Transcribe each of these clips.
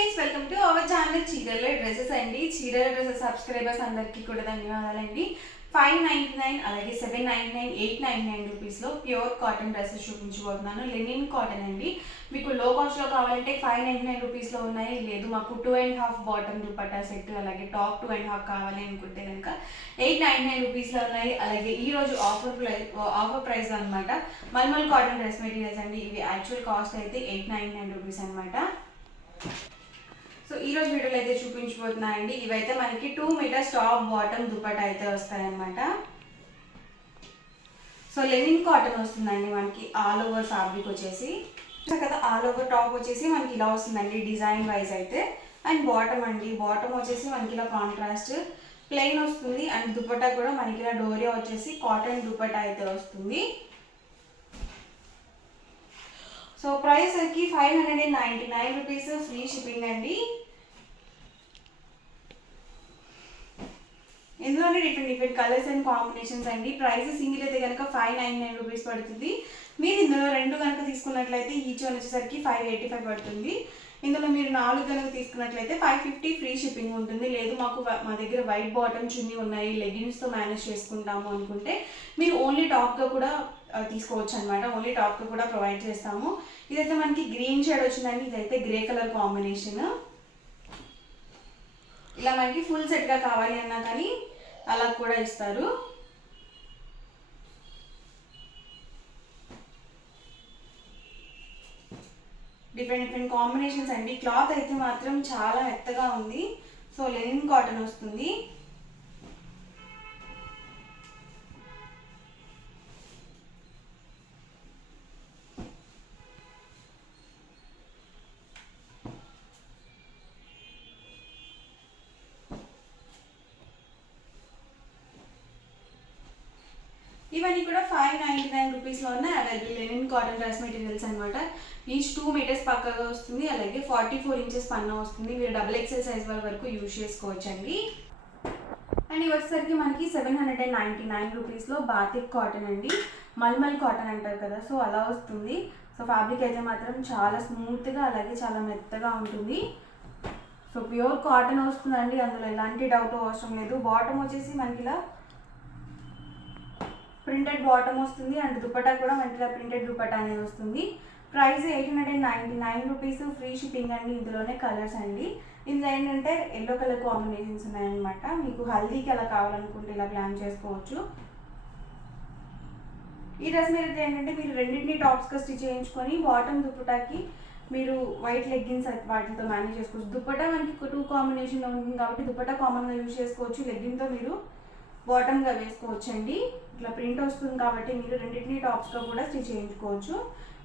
Friends, welcome to our channel చీరల dresses అండి. చీరల డ్రెస్సెస్ సబ్స్క్రైబర్స్ అందరికీ కూడా ధన్యవాదాలండి. 599 అలాగే 799, 899 రూపీస్లో ప్యూర్ కాటన్ డ్రెస్సెస్ చూపించబోతున్నాను. లెనిన్ కాటన్ అండి. మీకు లో కాస్ట్లో కావాలంటే 599 రూపీస్లో ఉన్నాయి. లేదు మాకు 2.5 బాటమ్ దుపట్టా సెట్ అలాగే టాప్ 2.5 కావాలి అనుకుంటే కనుక 899 రూపీస్లో ఉన్నాయి. అలాగే ఈరోజు ఆఫర్ ప్రైస్ అనమాట. మల్మల్ కాటన్ డ్రెస్ మెటీరియల్స్ అండి. ఇవి యాక్చువల్ కాస్ట్ అయితే 899 రూపీస్ అనమాట. సో ఈ రోజు వీడియోలో అయితే చూపించబోతున్నాయండి. ఇవైతే మనకి 2 మీటర్స్ టాప్ బాటమ్ దుపట్టా అయితే వస్తాయన్నమాట. సో లెనిన్ కాటన్ వస్తుందండి మనకి. ఆల్ ఓవర్ ఫ్యాబ్రిక్ వచ్చేసి కదా, ఆల్ ఓవర్ టాప్ వచ్చేసి మనకి ఇలా వస్తుందండి డిజైన్ వైజ్ అయితే. అండ్ బాటమ్ అండి, బాటమ్ వచ్చేసి మనకి ఇలా కాంట్రాస్ట్ ప్లెయిన్ వస్తుంది. అండ్ దుపట్టా కూడా మనకి ఇలా డోరియా వచ్చేసి కాటన్ దుపట్టా అయితే వస్తుంది. సో ప్రైస్ వచ్చి 599 రూపీస్, ఫ్రీ షిప్పింగ్ అండి. ఇందులోనే డిఫరెంట్ కలర్స్ అండ్ కాంబినేషన్స్ అండి. ప్రైస్ సింగిల్ అయితే కనుక 599 రూపీస్ పడుతుంది. మీరు ఇందులో 2 కనుక తీసుకున్నట్లయితే ఈచ్ వన్ వచ్చేసరికి 585 పడుతుంది. ఇందులో మీరు 4 కనుక తీసుకున్నట్లయితే 550 ఫ్రీ షిప్పింగ్ ఉంటుంది. లేదు మాకు మా దగ్గర వైట్ బాటమ్ చున్నీ ఉన్నాయి, లెగిన్స్తో మేనేజ్ చేసుకుంటాము అనుకుంటే మీరు ఓన్లీ టాప్గా కూడా తీసుకోవచ్చు అనమాట. ఓన్లీ టాప్గా కూడా ప్రొవైడ్ చేస్తాము. ఇదైతే మనకి గ్రీన్ షేడ్ వచ్చిందండి. ఇదైతే గ్రే కలర్ కాంబినేషన్. ఇలా మనకి ఫుల్ సెట్గా కావాలి అన్నా కానీ అలా కూడా ఇస్తారు. డిఫరెంట్ కాంబినేషన్స్ అండి. క్లాత్ అయితే మాత్రం చాలా మెత్తగా ఉంది. సో లెనిన్ కాటన్ వస్తుంది. ఇవన్నీ కూడా 599 రూపీస్లో ఉన్న available linen cotton dress materials అనమాట. ఈచ్ 2 మీటర్స్ పక్కగా వస్తుంది. అలాగే 44 ఇంచెస్ పన్నా వస్తుంది. మీరు XXL సైజ్ వరకు యూజ్ చేసుకోవచ్చండి. అండ్ ఇవి వచ్చేసరికి మనకి 799 రూపీస్లో బాతిక్ కాటన్ అండి. మల్మల్ కాటన్ అంటారు కదా, సో అలా వస్తుంది. సో ఫ్యాబ్రిక్ అయితే మాత్రం చాలా స్మూత్గా అలాగే చాలా మెత్తగా ఉంటుంది. సో ప్యూర్ కాటన్ వస్తుందండి. అందులో ఎలాంటి డౌట్ అవసరం లేదు. బాటమ్ వచ్చేసి మనకి ఇలా ప్రింటెడ్ బాటమ్ వస్తుంది. అండ్ దుపట్టా కూడా మనకి ఇలా ప్రింటెడ్ దుపట్టా అనేది వస్తుంది. ప్రైస్ 899 రూపీస్, ఫ్రీ షిప్పింగ్ అండి. ఇందులోనే కలర్స్ అండి. ఇందులో ఏంటంటే ఎల్లో కలర్ కాంబినేషన్స్ ఉన్నాయన్నమాట. మీకు హల్దీకి అలా కావాలనుకుంటే ఇలా ప్లాన్ చేసుకోవచ్చు. ఈ డ్రెస్ మీద ఏంటంటే మీరు రెండింటిని టాప్స్గా స్టిచ్ చేయించుకొని బాటమ్ దుపట్టాకి మీరు వైట్ లెగ్గిన్స్ వాటితో మేనేజ్ చేసుకోవచ్చు. దుపట్టా మనకి 2 కాంబినేషన్లో ఉంటుంది కాబట్టి దుపట్టా కామన్గా యూజ్ చేసుకోవచ్చు. లెగ్గిన్తో మీరు బాటమ్గా వేసుకోవచ్చండి. ఇట్లా ప్రింట్ వస్తుంది కాబట్టి మీరు రెండింటిని టాప్స్గా కూడా స్టిచ్ చేయించుకోవచ్చు.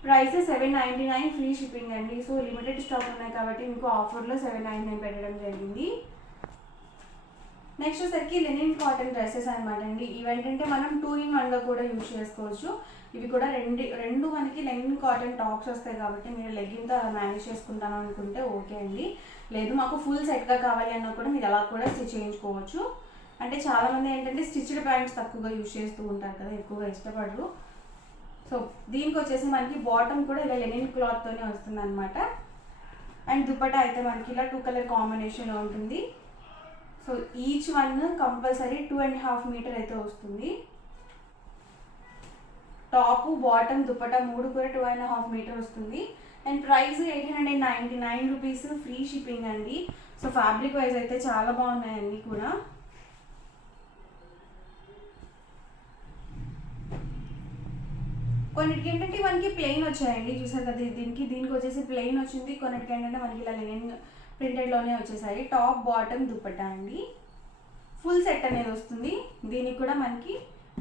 ప్రైస్ 799, ఫ్రీ షిప్పింగ్ అండి. సో లిమిటెడ్ స్టాక్ ఉన్నాయి కాబట్టి మీకు ఆఫర్లో 799 పెట్టడం జరిగింది. నెక్స్ట్ వచ్చేసరికి లెనిన్ కాటన్ డ్రెస్సెస్ అనమాట అండి. ఇవేంటంటే మనం 2 in 1గా కూడా యూజ్ చేసుకోవచ్చు. ఇవి కూడా రెండు మనకి లెనిన్ కాటన్ టాప్స్ వస్తాయి కాబట్టి మీరు లెగ్గిన్తో అలా మేనేజ్ చేసుకుంటాను అనుకుంటే ఓకే అండి. లేదు మాకు ఫుల్ సెట్గా కావాలి అన్నా కూడా మీరు అలా కూడా స్టిచ్ చేయించుకోవచ్చు. అంటే చాలామంది ఏంటంటే స్టిచ్డ్ ప్యాంట్స్ తక్కువగా యూజ్ చేస్తూ ఉంటారు కదా, ఎక్కువగా ఇష్టపడరు. సో దీనికి వచ్చేసి మనకి బాటమ్ కూడా ఇలా లెనిన్ క్లాత్తోనే వస్తుంది అనమాట. అండ్ దుపట్టా అయితే మనకి ఇలా 2 కలర్ కాంబినేషన్లో ఉంటుంది. So each one compulsory 2.5 metre అయితే వస్తుంది. టాపు బాటమ్ దుపట్టా 3 కూడా 2.5 మీటర్ వస్తుంది. And price 899 rupees, free shipping అండి. సో ఫ్యాబ్రిక్ వైజ్ అయితే చాలా బాగున్నాయి అన్నీ కూడా. కొన్నిటికి ఏంటంటే మనకి ప్లెయిన్ వచ్చాయండి, చూసారు కదా. దీనికి వచ్చేసి ప్లెయిన్ వచ్చింది. కొన్నిటికి ఏంటంటే మనకి ఇలా లెనిన్ ప్రింటెడ్లోనే వచ్చేసాయి. టాప్ బాటమ్ దుపట్టా అండి. ఫుల్ సెట్ అనేది వస్తుంది. దీనికి కూడా మనకి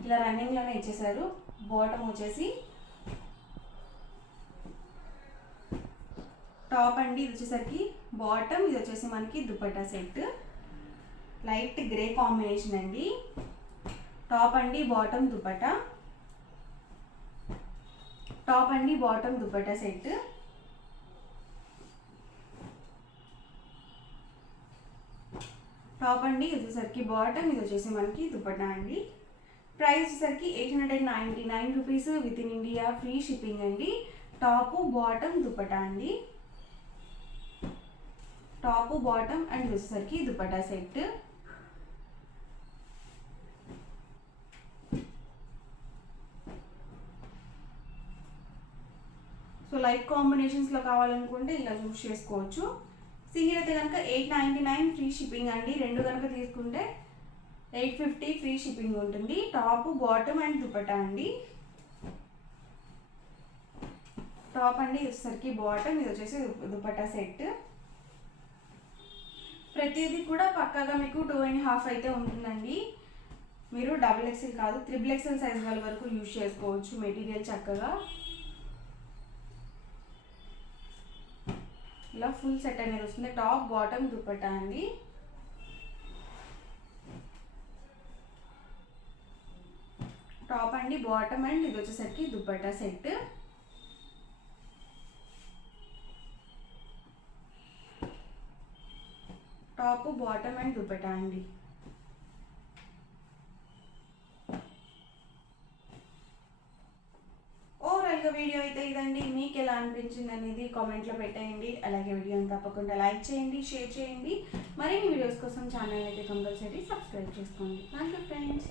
ఇలా రన్నింగ్లోనే ఇచ్చేసారు. బాటమ్ వచ్చేసి టాప్ అండి. ఇది వచ్చేసరికి బాటమ్, ఇది వచ్చేసి మనకి dupatta set. Light grey combination అండి. టాప్ అండి, బాటమ్ దుపట్టా. టాప్ అండి, బాటమ్ దుపట్టా సెట్. టాప్ అండి, ఇది వచ్చేసరికి బాటమ్, ఇది వచ్చేసి మనకి దుపట్టా అండి. ప్రైస్ వచ్చేసరికి 899 rupees, with in India, free shipping అండి. టాప్ బాటమ్ దుపట్టా అండి. టాప్ బాటమ్ అండ్ వచ్చేసరికి దుపట్టా సెట్. సో లైట్ కాంబినేషన్స్లో కావాలనుకుంటే ఇలా చూస్ చేసుకోవచ్చు. సింగిల్ అయితే కనుక 899 ఫ్రీ షిప్పింగ్ అండి. రెండు కనుక తీసుకుంటే 850 ఫ్రీ షిప్పింగ్ ఉంటుంది. టాప్ బాటమ్ అండ్ దుపట్టా అండి. టాప్ అండి వచ్చేసరికి బాటమ్, ఇది వచ్చేసి దుపట్టా సెట్. ప్రతిదీ కూడా పక్కాగా మీకు 2.5 అయితే ఉంటుందండి. మీరు XXL కాదు XXL సైజ్ వాళ్ళ వరకు యూజ్ చేసుకోవచ్చు. మెటీరియల్ చక్కగా ఇలా ఫుల్ సెట్ అనేది వస్తుంది. టాప్ బాటమ్ దుపట్టా అండి. టాప్ అండి బాటమ్ అండ్ ఇది వచ్చేసరికి dupatta set. Top bottom and dupatta అండి. ఓవరాల్గా వీడియో అయితే ఇదండి. మీకు ఎలా అనిపించింది అనేది కామెంట్లో పెట్టేయండి. అలాగే వీడియోని తప్పకుండా లైక్ చేయండి, షేర్ చేయండి. మరిన్ని వీడియోస్ కోసం ఛానల్ అయితే కంపల్సరీ సబ్స్క్రైబ్ చేసుకోండి. Thank you friends.